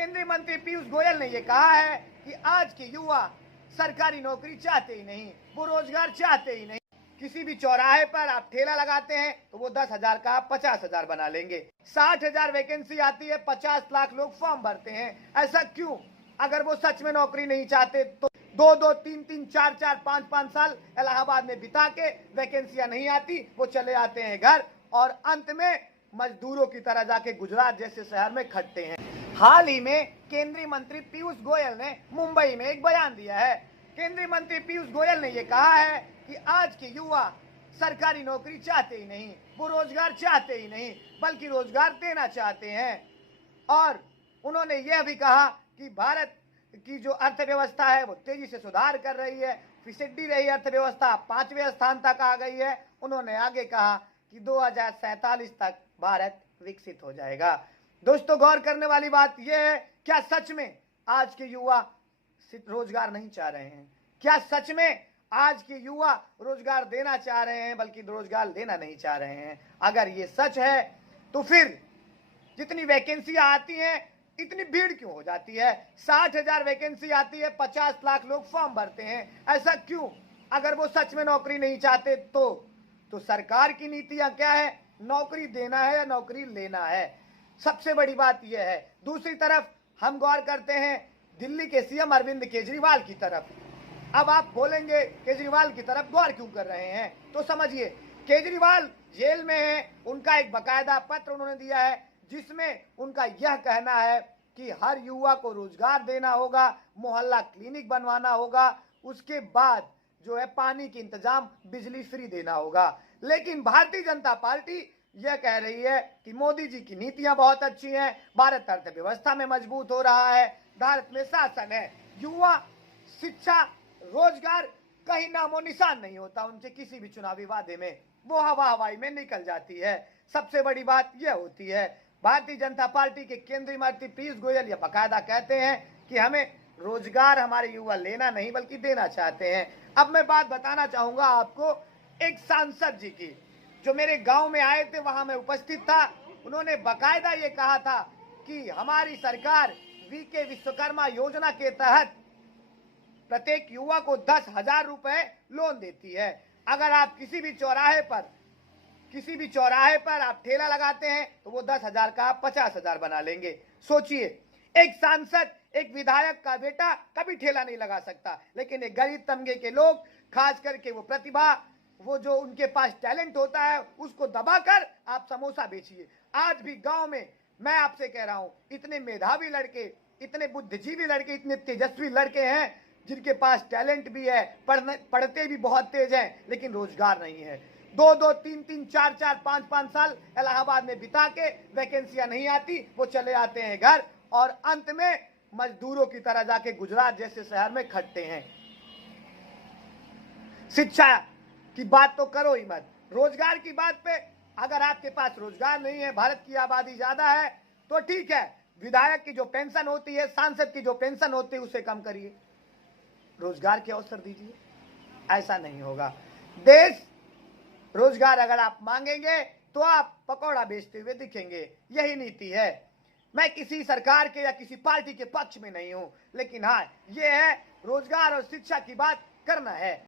केंद्रीय मंत्री पीयूष गोयल ने यह कहा है कि आज के युवा सरकारी नौकरी चाहते ही नहीं, वो रोजगार चाहते ही नहीं। किसी भी चौराहे पर आप ठेला लगाते हैं तो वो 10,000 का आप 50,000 बना लेंगे। 60,000 वैकेंसी आती है, 50 लाख लोग फॉर्म भरते हैं। ऐसा क्यों? अगर वो सच में नौकरी नहीं चाहते तो 2-2, 3-3, 4-4, 5-5 साल इलाहाबाद में बिता के वैकेंसियां नहीं आती, वो चले आते हैं घर और अंत में मजदूरों की तरह जाके गुजरात जैसे शहर में खटते हैं। हाल ही में केंद्रीय मंत्री पीयूष गोयल ने मुंबई में एक बयान दिया है। केंद्रीय मंत्री पीयूष गोयल ने यह कहा है कि आज के युवा सरकारी नौकरी चाहते ही नहीं, वो रोजगार चाहते ही नहीं, बल्कि रोजगार देना चाहते हैं। और उन्होंने यह भी कहा कि भारत की जो अर्थव्यवस्था है वो तेजी से सुधार कर रही है, फिसड्डी रही अर्थव्यवस्था 5वें स्थान तक आ गई है। उन्होंने आगे कहा कि 2047 तक भारत विकसित हो जाएगा। दोस्तों, गौर करने वाली बात यह है, क्या सच में आज के युवा रोजगार नहीं चाह रहे हैं? क्या सच में आज के युवा रोजगार देना चाह रहे हैं बल्कि रोजगार लेना नहीं चाह रहे हैं? अगर ये सच है तो फिर जितनी वैकेंसियां आती हैं इतनी भीड़ क्यों हो जाती है? 60,000 वैकेंसी आती है, 50 लाख लोग फॉर्म भरते हैं। ऐसा क्यों? अगर वो सच में नौकरी नहीं चाहते तो सरकार की नीतियां क्या है? नौकरी देना है या नौकरी लेना है? सबसे बड़ी बात यह है। दूसरी तरफ हम गौर करते हैं दिल्ली के सीएम अरविंद केजरीवाल की तरफ। अब आप बोलेंगे केजरीवाल की तरफ गौर क्यों कर रहे हैं? तो समझिए, केजरीवाल जेल में है। उनका एक बकायदा पत्र उन्होंने दिया है जिसमें उनका यह कहना है कि हर युवा को रोजगार देना होगा, मोहल्ला क्लिनिक बनवाना होगा, उसके बाद जो है पानी की इंतजाम, बिजली फ्री देना होगा। लेकिन भारतीय जनता पार्टी यह कह रही है कि मोदी जी की नीतियां बहुत अच्छी हैं, भारत अर्थव्यवस्था में मजबूत हो रहा है, भारत में शासन है, युवा शिक्षा रोजगार कहीं नामो निशान नहीं होता उनसे किसी भी चुनावी वादे में, वो हवा हवाई में निकल जाती है। सबसे बड़ी बात यह होती है, भारतीय जनता पार्टी के केंद्रीय मंत्री पीयूष गोयल यह बकायदा कहते हैं कि हमें रोजगार हमारे युवा लेना नहीं बल्कि देना चाहते हैं। अब मैं बात बताना चाहूंगा आपको एक सांसद जी की, जो मेरे गांव में आए थे, वहां मैं उपस्थित था। उन्होंने बकायदा ये कहा था कि हमारी सरकार वीके विश्वकर्मा योजना के तहत प्रत्येक युवा को 10,000 रुपए लोन देती है। अगर आप किसी भी चौराहे पर आप ठेला लगाते हैं तो वो 10,000 का आप 50,000 बना लेंगे। सोचिए, एक सांसद, एक विधायक का बेटा कभी ठेला नहीं लगा सकता, लेकिन एक गरीब तबके के लोग, खास करके वो प्रतिभा, वो जो उनके पास टैलेंट होता है, उसको दबाकर आप समोसा बेचिए। आज भी गांव में मैं आपसे कह रहा हूं, इतने मेधावी लड़के, इतने बुद्धिजीवी लड़के, इतने तेजस्वी लड़के हैं जिनके पास टैलेंट भी है, पढ़ते भी बहुत तेज हैं, लेकिन रोजगार नहीं है। 2-2, 3-3, 4-4, 5-5 साल इलाहाबाद में बिता के वैकेंसियां नहीं आती, वो चले आते हैं घर और अंत में मजदूरों की तरह जाके गुजरात जैसे शहर में खटते हैं। शिक्षा की बात तो करो ही मत। रोजगार की बात पे, अगर आपके पास रोजगार नहीं है, भारत की आबादी ज्यादा है, तो ठीक है, विधायक की जो पेंशन होती है, सांसद की जो पेंशन होती है, उसे कम करिए, रोजगार के अवसर दीजिए। ऐसा नहीं होगा। देश रोजगार अगर आप मांगेंगे तो आप पकौड़ा बेचते हुए दिखेंगे। यही नीति है। मैं किसी सरकार के या किसी पार्टी के पक्ष में नहीं हूं, लेकिन हाँ, ये है रोजगार और शिक्षा की बात करना है।